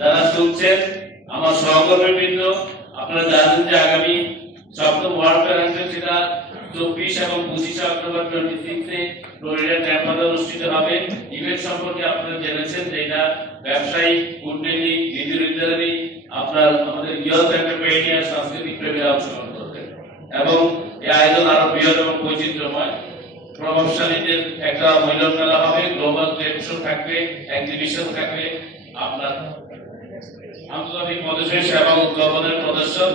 যারা শুনছেন আমার সহকর্মীবৃন্দ, আপনারা জানেন যে আগামী সপ্তম ওয়ার্ল্ড প্যারালিম্পিক সেটা 24 এবং 25 অক্টোবর 26 ফ্লোরিডা ট্যাম্পাতে অনুষ্ঠিত হবে। ইভেন্ট সম্পর্কে আপনারা জেনেছেন যে এটা ব্যবসায়ী, কূটনীতি, নীতি আপনার আমাদের ইয়থ এন্টারপ্রেনিয়ার, সাংস্কৃতিক প্রেমীরা অংশগ্রহণ করবেন এবং এই আয়োজন আরো বৃহৎ এবং বৈচিত্র্যময়। প্রভাবশালীদের একটা মিলন মেলা হবে, গ্লোবাল ট্রেড শো থাকবে, এক্সিবিশন থাকবে, আপনার আন্তর্জাতিক মধ্যশীর্ষ সেবা উদ্ভাবনের প্রদর্শন,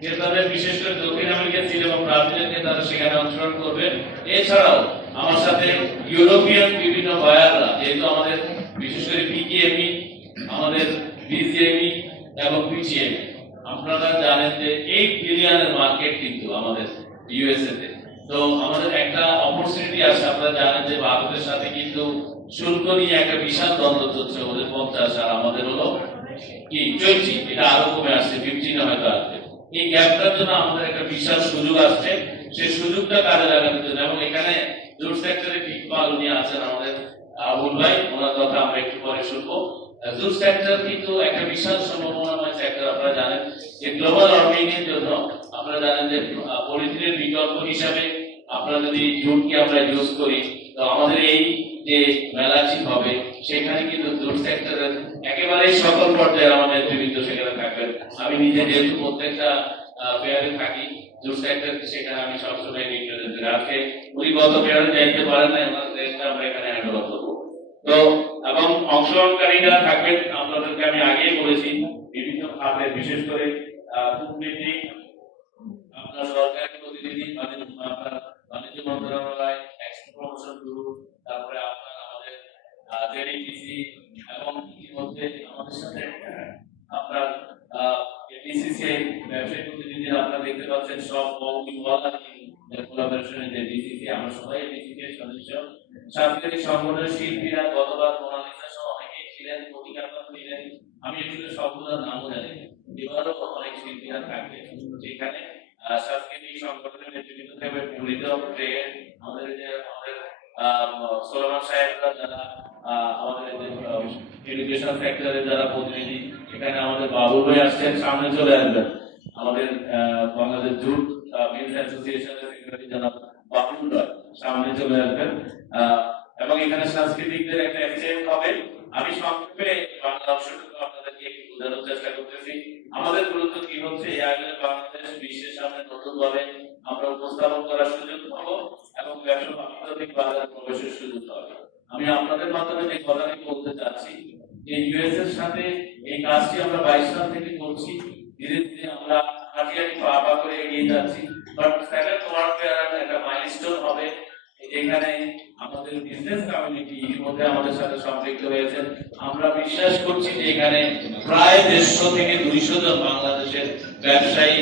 ক্রেতাদের বিশেষ করে দক্ষিণ আমেরিকা, চীন এবং ব্রাজিলের ক্রেতারা সেখানে অংশগ্রহণ করবেন। এছাড়াও আমার সাথে ইউরোপিয়ান বিভিন্ন বায়াররা, যেহেতু আমাদের বিশেষ করে পিকেএমই, আমাদের বিজিএমই এবং পিজিএমই, আপনারা জানেন যে 8 বিলিয়নের মার্কেট কিন্তু আমাদের ইউএসএ তে। তো আমাদের একটা অপরচুনিটি আছে। আপনারা জানেন যে ভারতের সাথে কিন্তু শুল্ক নিয়ে একটা বিশাল দ্বন্দ্ব চলছে, ওদের 50 আর আমাদের হলো কি 20, এটা আরো কমে আসছে, 15 হয়তো আসবে। এই গ্যাপটার জন্য আমাদের একটা বিশাল সুযোগ আসছে, সেই সুযোগটা কাজে লাগানোর জন্য। এবং এখানে জুট সেক্টরে ইকবাল উনি আছেন আমাদের আবুল ভাই, ওনার কথা আমরা একটু পরে শুনবো। জুট সেক্টর কিন্তু একটা বিশাল সম্ভাবনাময় সেক্টর। আপনারা জানেন যে গ্লোবাল ওয়ার্মিং এর জন্য আপনারা জানেন যে পলিথিনের বিকল্প হিসাবে আপনারা যদি জুটকে আমরা ইউজ করি, তো আমাদের এই যে মেলাটি হবে সেখানে কিন্তু জুট সেক্টরের একেবারেই সকল পর্যায়ে আমাদের বিভিন্ন সেখানে থাকবেন। আমি নিজে যেহেতু প্রত্যেকটা ফেয়ারে থাকি জুট সেক্টর, সেখানে আমি সবসময় রিপ্রেজেন্টেটিভ। আজকে উনি গত ফেয়ারে যাইতে পারেন না, আমরা এখানে হ্যান্ড ওভার করবো। তো এবং অংশগ্রহণকারীরা থাকবেন, আপনাদেরকে আমি আগেই বলেছি, বিভিন্ন খাতে, বিশেষ করে কূটনীতি, আপনার সরকারি প্রতিনিধি, আপনার বাণিজ্য মন্ত্রণালয়, এক্সপোর্ট প্রমোশন গ্রুপ, তারপরে আপনার আমাদের জেডিটিসি এবং ইতিমধ্যে আমাদের সাথে আপনার ডিসিসি ব্যবসায়ী প্রতিনিধিরা আপনারা দেখতে পাচ্ছেন, সব কোলাবোরেশনের যে ডিসিসি, আমরা সবাই ডিসিসি এর সদস্য। সাংস্কৃতিক সংগঠনের শিল্পীরা গতবার মোনালিসা সহ অনেকেই ছিলেন, প্রতিকাত্মক ছিলেন, আমি এগুলো সবগুলোর নামও জানি। এবারও অনেক শিল্পীরা থাকবে যেখানে সাংস্কৃতিক সংগঠনের নেতৃত্ব দেবে আমাদের যে আমাদের সোলামান সাহেবরা, যারা আমাদের এডুকেশন সেক্টরের যারা প্রতিনিধি, এখানে আমাদের বাবুল ভাই আসছেন, সামনে চলে আসবেন। আমাদের বাংলাদেশ জুট মিলস অ্যাসোসিয়েশনের সেক্রেটারি জনাব বাবুল ভাই সামনে চলে আসবেন এবং এখানে সাংস্কৃতিকদের একটা এক্সচেঞ্জ হবে। আমি সংক্ষেপে বাংলা অংশটুকু আপনাদেরকে একটু বোঝানোর চেষ্টা করতেছি। আমাদের গুরুত্ব কি হচ্ছে, এই আয়োজনে বাংলাদেশ বিশ্বের সামনে নতুন ভাবে আমরা উপস্থাপন করার সুযোগ পাবো এবং ব্যবসা আন্তর্জাতিক বাজারে প্রবেশের সুযোগ পাবো। আমি আপনাদের মাধ্যমে যে কথাটি বলতে চাচ্ছি যে ইউএস এর সাথে এই কাজটি আমরা 22 সাল থেকে করছি, ধীরে ধীরে আমরা হাঁটিয়াটি পা করে এগিয়ে যাচ্ছি। বাট সেকেন্ড ওয়ার্ল্ড ফেয়ার একটা মাইলস্টোন হবে যেখানে আমাদের বিজনেস কমিউনিটি ইতিমধ্যে আমাদের সাথে সম্পৃক্ত হয়েছে। আমরা বিশ্বাস করছি যে এখানে প্রায় 150 থেকে 200 জন বাংলাদেশের ব্যবসায়ী,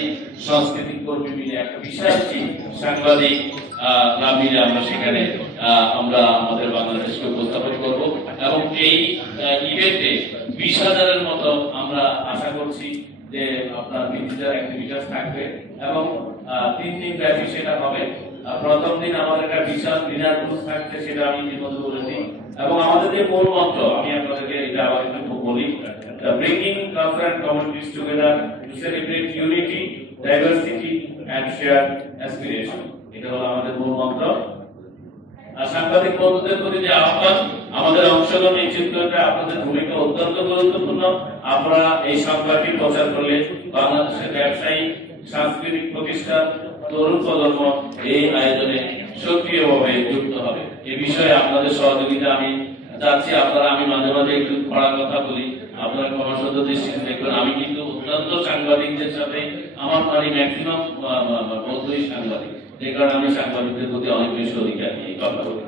সাংস্কৃতিক কর্মী মিলে একটা বিশাল টিম, সাংবাদিক মিলে আমরা সেখানে আমরা আমাদের বাংলাদেশকে উপস্থাপন করব এবং এই ইভেন্টে 20,000-এর মতো আমরা আশা করছি যে আপনার ডিজিটাল অ্যাক্টিভিটিস থাকবে এবং 3 দিন ব্যাপী সেটা হবে। প্রথম দিন আমাদের একটা বিশাল ডিনার ক্রুজ থাকছে, সেটা আমি ইতিমধ্যে বলেছি। এবং আমাদের যে মূল মন্ত্র, আমি আপনাদেরকে এটা আবার একটু বলি, bringing different communities together to celebrate unity, diversity and share aspiration, এটা হলো আমাদের মূল মন্ত্র। আর সাংবাদিক বন্ধুদের প্রতি যে আহ্বান, আমাদের অংশগ্রহণ এই চিত্রটা আপনাদের ভূমিকা অত্যন্ত গুরুত্বপূর্ণ। আপনারা এই সংবাদটি প্রচার করলে বাংলাদেশের ব্যবসায়ী, সাংস্কৃতিক প্রতিষ্ঠান, তরুণ প্রজন্ম এই আয়োজনে সক্রিয়ভাবে যুক্ত হবে। এই বিষয়ে আপনাদের সহযোগিতা আমি চাচ্ছি। আপনারা, আমি মাঝে মাঝে একটু পড়ার কথা বলি, আপনারা ক্ষমাসুন্দর দৃষ্টিতে দেখবেন। আমি কিন্তু অত্যন্ত সাংবাদিকদের সাথে আমার ম্যাক্সিমাম বন্ধুই সাংবাদিক, যে কারণে আমি সাংবাদিকদের প্রতি অনেক বেশি অধিকার নিয়ে কথা বলি।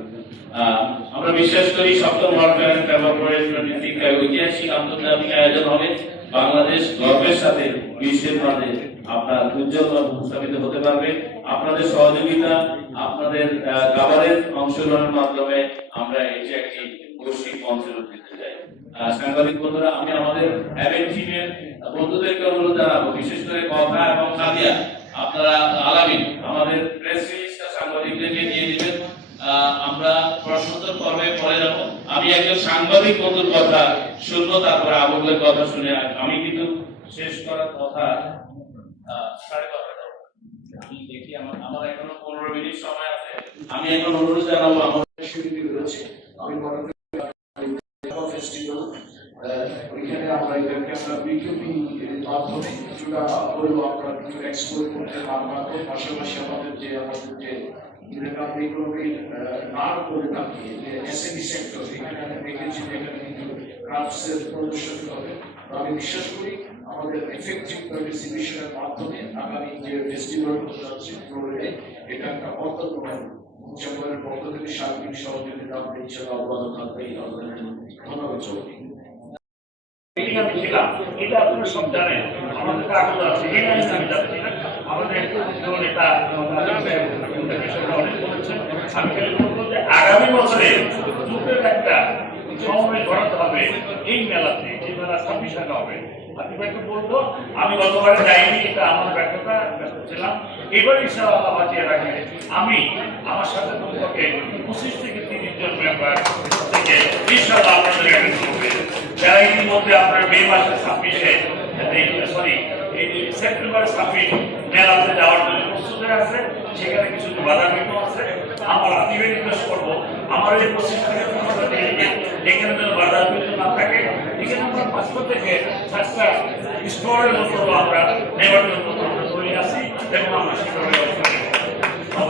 আমরা বিশ্বাস করি সপ্তম ওয়ার্ল্ড ফেয়ার ফেব্রুয়ারি 26 ঐতিহাসিক আন্তর্জাতিক আয়োজন হবে। বাংলাদেশ গর্বের সাথে বিশ্বের মাঝে আপনার উজ্জ্বল উপস্থাপিত হতে পারবে। আপনাদের সহযোগিতা, আপনাদের কাভারেজ, অংশগ্রহণের মাধ্যমে আমরা এটি একটি বৈশ্বিক মঞ্চে রূপ দিতে চাই। সাংবাদিক বন্ধুরা, আমি আমাদের ইভেন্ট টিমের বন্ধুদেরকে অনুরোধ জানাবো, বিশেষ করে কথা এবং সাদিয়া, আপনারা আলামিন আমাদের প্রেস রিলিজটা সাংবাদিকদেরকে দিয়ে দিবেন। প্রশ্নোত্তর পর্বে পরে যাব। আমি একজন সাংবাদিক বন্ধুর কথা শুনবো, তারপরে আবুলের কথা শুনে আমি কিন্তু শেষ করার কথা 12:30। আমি দেখি আমার এখনো 15 মিনিট সময় আছে। আমি এখন অনুরোধ জানাবো আমাদের শিল্পী রয়েছে, আমি মনে করি ফেস্টিভ্যাল ওইখানে আমরা এটাকে আমরা বিকেপি মাধ্যমে কিছুটা হলেও আমরা কিছু এক্সপ্লোর করতে পারবো। পাশাপাশি আমাদের যে যেটাকে আমরা ইকোনমিক না করে থাকি যে এসএমই সেক্টর, এখানে আমি দেখেছি যে এখানে কিন্তু ক্রাফটসের প্রদর্শনী হবে। আমি বিশ্বাস করি আমাদের এফেক্টিভ পার্টিসিপেশনের মাধ্যমে আগামী যে ফেস্টিভ্যাল হতে যাচ্ছে ফ্লোরিডায়, এটা একটা অত্যন্ত চেম্বারের পক্ষ থেকে সার্বিক সহযোগিতা আপনি ইনশাআল্লাহ অব্যাহত থাকবে। ধন্যবাদ সবাইকে। আমি ছিলাম, এটা আপনারা সব জানেন, আমাদের কাগজ আছে, এটা আমি যাচ্ছি না। আমাদের নেতা অনেক বলেছেন, আমি খালি বলবো যে আগামী বছরে দুটোর একটা সময় ঘটাতে হবে এই মেলাতে, যে মেলা 26 হবে। আমি একটু বলবো, আমি গতবারে যাইনি, এটা আমার ব্যর্থতা, ব্যস্ত ছিলাম। এবার ইনশাআল্লাহ বাঁচিয়ে রাখে আমি আমার সাথে তোমাকে 25 থেকে 30 জন মেম্বার থেকে ইনশাআল্লাহ আপনাদের অ্যাটেন্ড করবে। যারা ইতিমধ্যে আপনার মে মাসের 26-এ এই সেপ্টেম্বর 26 মেলাতে যাওয়ার জন্য প্রস্তুত হয়ে আছে, সেখানে কিছু বাধা বিঘ্ন আছে। আমরা নিবেদন করবো আমার এই 25 থেকে 30 এখানে যেন বাধা বিঘ্ন না থাকে। এখানে আমরা 500 থেকে 7টা স্টলের মতো আমরা নেবার জন্য তৈরি আছি এবং আমরা সেভাবে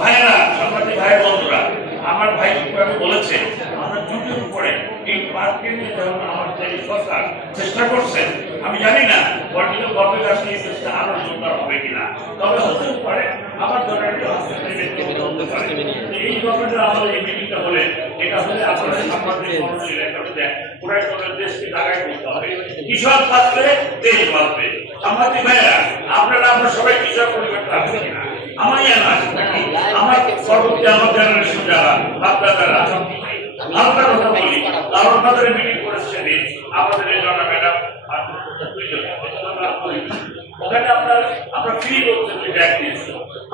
ভাইয়েরা, সাংবাদিক ভাই বন্ধুরা, আমার ভাই বলেছে আমরা জুটের উপরে এই পার্ককে নিয়ে যেমন আমার যে সরকার চেষ্টা করছে, আমি জানি না পলিটিক্যাল গভর্নমেন্ট আসলে এই চেষ্টা আরো জোরদার হবে কিনা, তবে হতেও পারে আবার দরকার হতে পারে। এই গভর্নমেন্টের আমাদের এই মিটিংটা হলে এটা হলে আপনাদের সাংবাদিক পুরাই দেশকে জায়গায় করতে হবে। কৃষক বাঁচলে দেশ বাঁচবে। সাংবাদিক ভাইয়েরা, আপনারা আমরা সবাই কৃষক পরিবারটা আছে কিনা আমার জানা আছে নাকি? আমার পরবর্তী আমার জেনারেশন যারা বাপদাদারা আমরা কথা বলি, লালন বাজারে মিটিং করেছেন আমাদের এই জনা ম্যাডাম ওখানে আমরা ফ্রি করতে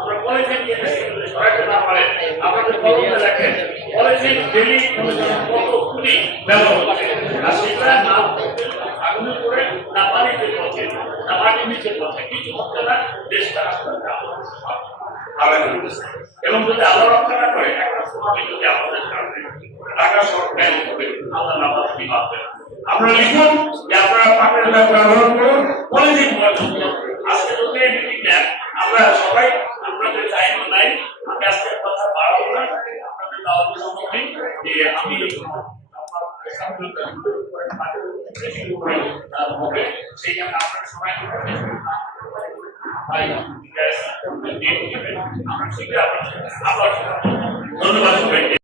আমরা কলেজে গিয়ে সরাইতে না পারে আমাদের কলমে দেখেন কলেজে ডেলি কত কোটি ব্যবহার হচ্ছে, আর সেটা না আগুনে করে না পানিতে পথে না মাটির নিচে পথে কিছু হচ্ছে না, দেশটা আস্তে আস্তে এবং যদি আল্লাহ রক্ষা না করে একটা সুনামি যদি আমাদের কারণে ঢাকা শহর ব্যাংক হবে, আল্লাহ নামাজ কি পাবে। আপনারা লিখুন যে আপনারা পাটের ব্যবহার করুন, কলেজে আজকে যদি এই মিটিং নেন, আমরা সবাই আপনাদের টাইম নাই, আমি আজকে কথা বাড়াবো না, আপনাদের দাওয়াতের সম্মুখে যে আমি হবে সেইখানে আপনারা সবাই আমরা শিখে আবার ধন্যবাদ সবাইকে।